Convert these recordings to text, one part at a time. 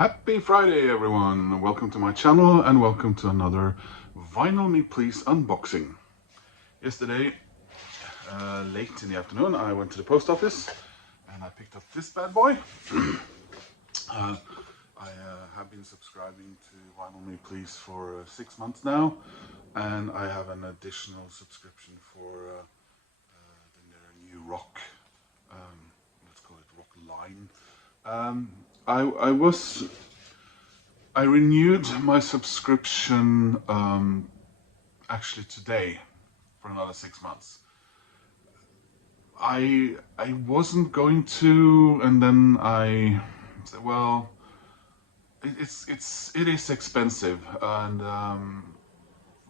Happy Friday everyone! Welcome to my channel and welcome to another Vinyl Me Please unboxing. Yesterday, late in the afternoon, I went to the post office and I picked up this bad boy. I have been subscribing to Vinyl Me Please for 6 months now, and I have an additional subscription for their new rock, let's call it rock line. I renewed my subscription actually today for another 6 months. I wasn't going to, and then I said, well, it is expensive, and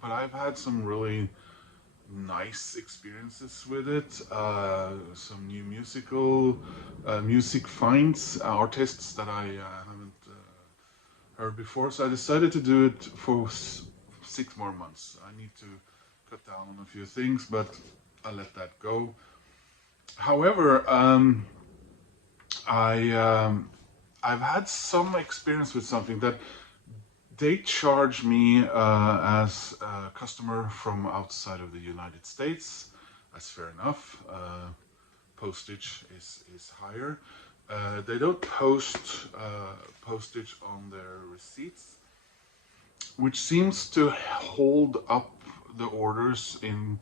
but I've had some really nice experiences with it. Some new music finds, artists that I haven't heard before, so I decided to do it for 6 more months. I need to cut down on a few things, but I'll let that go. However, I've had some experience with something that they charge me as a customer from outside of the United States. That's fair enough. Postage is higher. They don't post postage on their receipts, which seems to hold up the orders in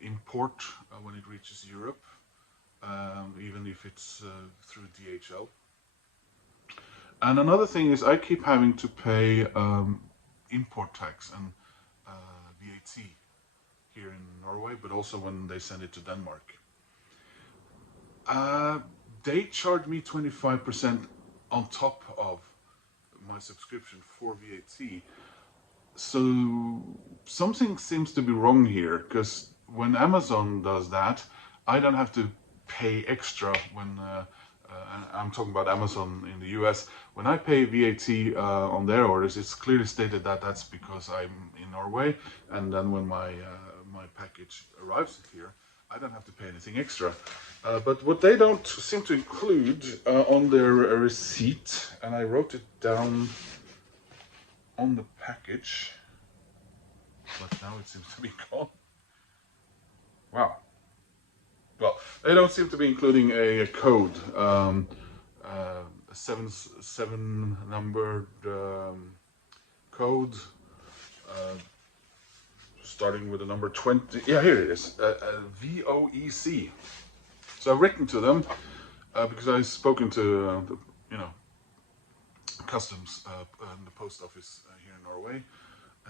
import when it reaches Europe, even if it's through DHL. And another thing is I keep having to pay import tax and VAT here in Norway, but also when they send it to Denmark. They charge me 25% on top of my subscription for VAT. So something seems to be wrong here, because when Amazon does that, I don't have to pay extra when I'm talking about Amazon in the US. When I pay VAT on their orders, it's clearly stated that that's because I'm in Norway, and then when my package arrives here, I don't have to pay anything extra. But what they don't seem to include on their receipt, and I wrote it down on the package, but now it seems to be gone. Wow. Well, they don't seem to be including a code, a seven numbered code, starting with the number 20. Yeah, here it is, VOEC. So I've written to them because I've spoken to customs and the post office here in Norway,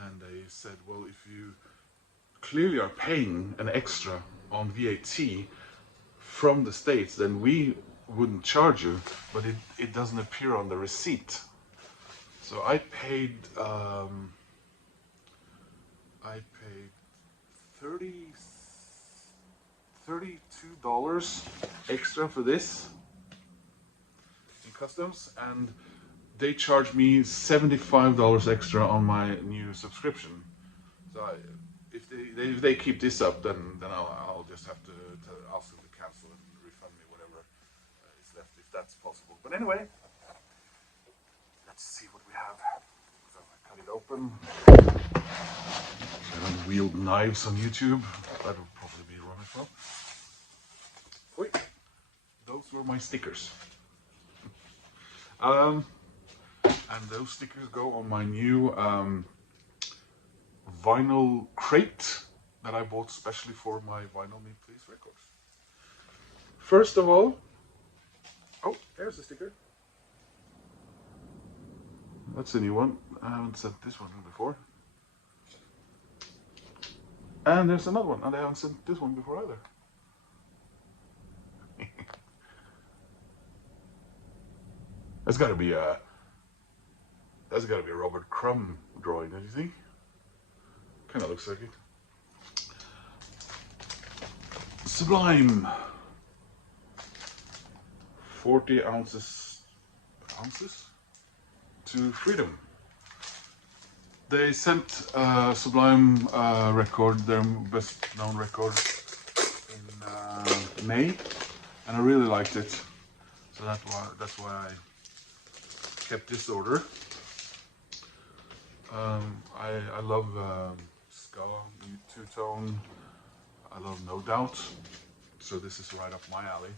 and they said, well, if you clearly are paying an extra on VAT from the States, then we wouldn't charge you, but it doesn't appear on the receipt. So I paid $32 extra for this in customs, and they charged me $75 extra on my new subscription. So if they keep this up, then I'll just have to ask them to cancel and refund me whatever is left, if that's possible. But anyway, let's see what we have. So I cut it open. I don't wield knives on YouTube. That would probably be wrong as well. Wait, those were my stickers. And those stickers go on my new vinyl crate that I bought specially for my Vinyl Me Please records. First of all, oh, there's the sticker. That's a new one. I haven't sent this one before. And there's another one, and I haven't sent this one before either. That's gotta be a Robert Crumb drawing, don't you think? Kind of looks like it. Sublime. 40 ounces to freedom. They sent Sublime record, their best known record, in May, and I really liked it. So that's why I kept this order. I love ska, two-tone. I love No Doubt, so this is right up my alley.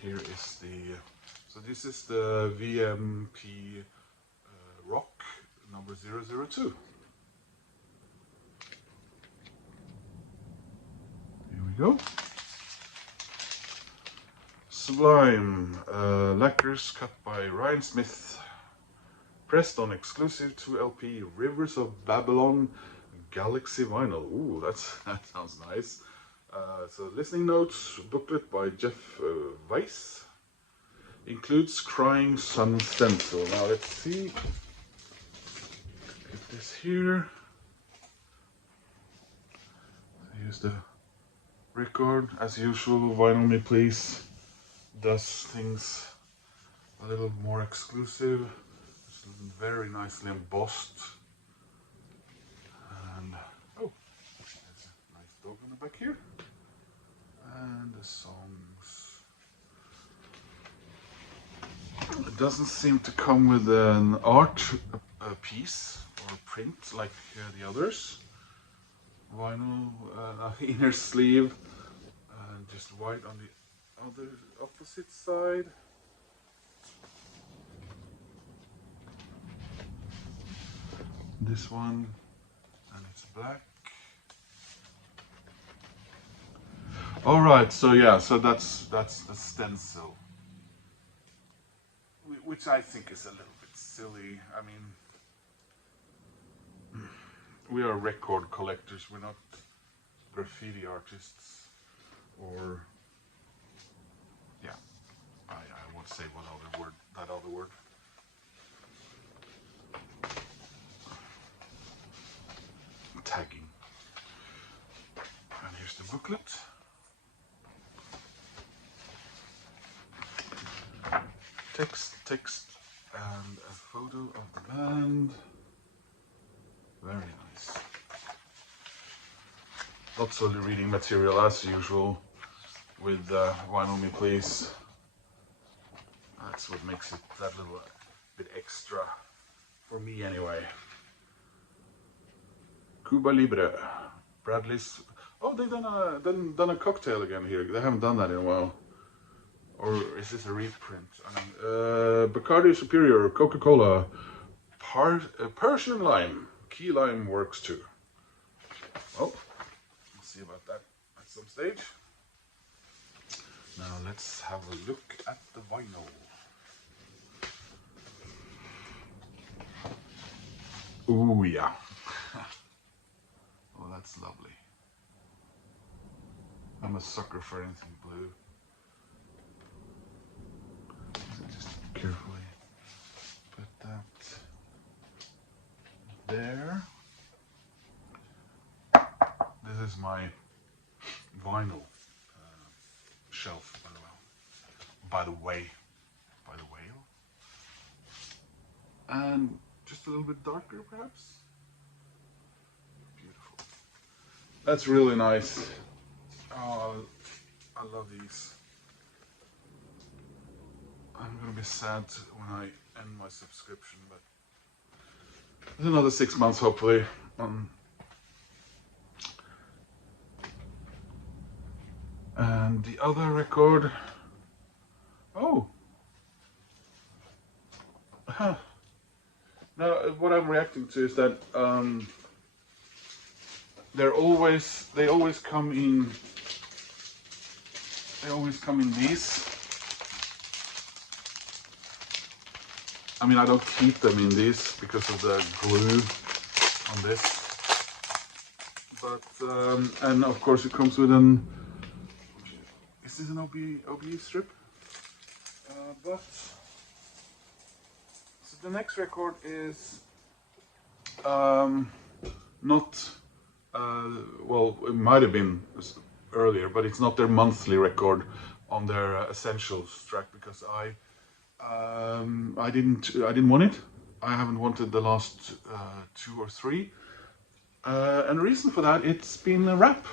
Here is so this is the VMP Rock number 002. Here we go. Sublime lacquers cut by Ryan Smith, pressed on exclusive 2LP Rivers of Babylon Galaxy vinyl. Ooh, that sounds nice. So listening notes booklet by Jeff Weiss, includes Crying Sun stencil. Now let's see. Get this here. Here's the record. As usual, Vinyl Me Please does things a little more exclusive. It's very nicely embossed. And oh, there's a nice dog on the back here. And the songs. It doesn't seem to come with an art piece or print like the others. Vinyl inner sleeve, and just white on the other opposite side. This one, and it's black. All right, so yeah, so that's the stencil, which I think is a little bit silly. I mean, we are record collectors. We're not graffiti artists, or yeah, I won't say that other word. Tagging. And here's the booklet. Text, and a photo of the band. Very nice. Lots of reading material as usual with Vinyl Me Please. That's what makes it that little bit extra for me anyway. Cuba Libre, Bradley's. Oh, they've done a cocktail again here. They haven't done that in a while. Or is this a reprint? I mean, Bacardi Superior, Coca-Cola, Persian Lime, Key Lime works too. Well, we'll see about that at some stage. Now let's have a look at the vinyl. Ooh, yeah. Oh, that's lovely. I'm a sucker for anything blue. Just carefully put that there. This is my vinyl shelf, by the way, and just a little bit darker, perhaps. Beautiful. That's really nice. Oh, I love these. I'm gonna be sad when I end my subscription, but there's another 6 months hopefully. And the other record. Oh. Huh. Now what I'm reacting to is that they always come in these. I mean, I don't keep them in these because of the glue on this, but and of course it comes with an. Is this an OB strip? But so the next record is not. Well, it might have been earlier, but it's not their monthly record on their Essentials track because I didn't want it. I haven't wanted the last 2 or 3, and the reason for that, it's been a wrap,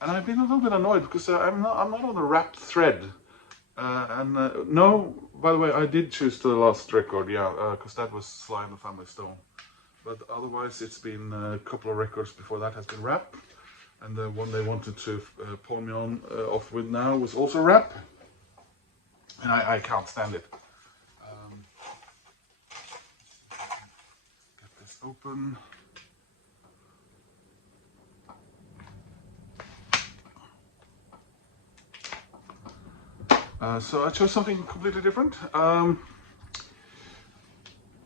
and I've been a little bit annoyed because I'm not on the wrapped thread No, by the way, I did choose the last record, yeah, because that was Sly and the Family Stone. But otherwise, it's been a couple of records before that has been rap. And the one they wanted to pawn me on off with now was also rap. And I can't stand it. Get this open. So I chose something completely different.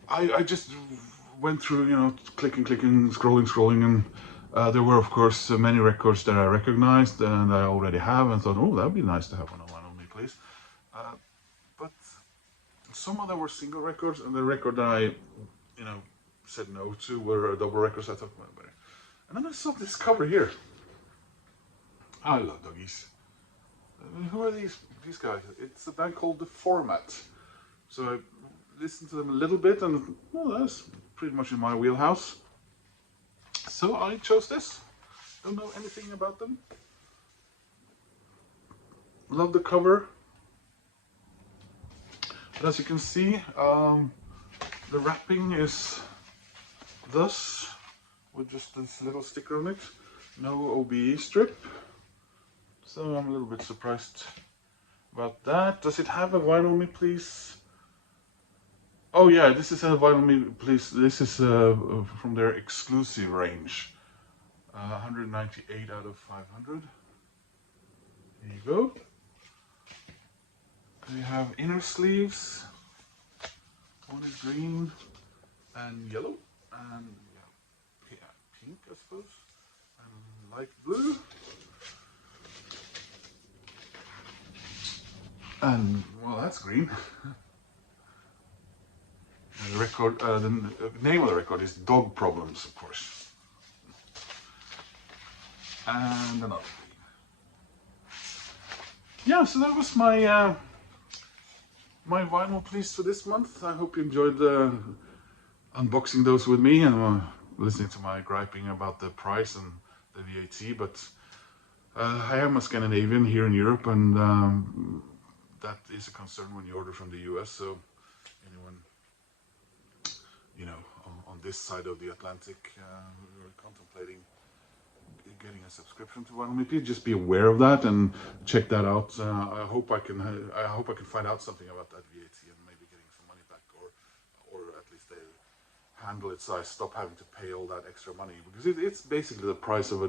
I just went through, you know, clicking, scrolling, and there were, of course, many records that I recognized and I already have, and thought, oh, that'd be nice to have one on me, please. But some of them were single records, and the record that I, you know, said no to were double records. I thought, well, better. And then I saw this cover here. I love doggies. Who are these guys? It's a band called The Format. So I listened to them a little bit, and well, that's pretty much in my wheelhouse. So I chose this. Don't know anything about them. Love the cover. But as you can see, the wrapping is thus, with just this little sticker on it. No OBE strip. So I'm a little bit surprised about that. Does it have a vinyl me please? Oh yeah, this is a vinyl me please. This is from their exclusive range. 198 out of 500. There you go. They have inner sleeves. One is green and yellow and yeah, pink, I suppose, and light blue. And well, that's green. And the record, the name of the record is Dog Problems, of course. And another green. Yeah, so that was my my vinyl please for this month. I hope you enjoyed unboxing those with me and listening to my griping about the price and the VAT. But I am a Scandinavian here in Europe, and that is a concern when you order from the US. So anyone, you know, on this side of the Atlantic who are contemplating getting a subscription to Vinyl Me, just be aware of that and check that out. I hope I can find out something about that VAT and maybe getting some money back, or at least they handle it so I stop having to pay all that extra money, because it's basically the price of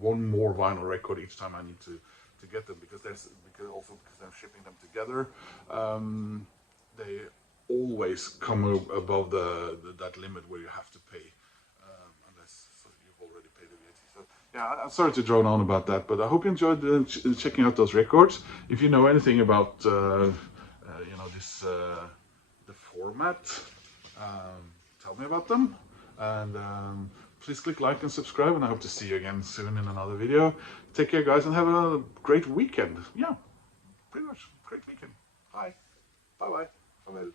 one more vinyl record each time I need to get them, because they're shipping them together. They always come above that limit where you have to pay, unless you've already paid the VAT. So yeah, I'm sorry to drone on about that, but I hope you enjoyed checking out those records. If you know anything about you know, this the format, tell me about them, and please click like and subscribe, and I hope to see you again soon in another video. Take care, guys, and have a great weekend. Yeah, pretty much great weekend. Bye. Bye-bye. Farvel.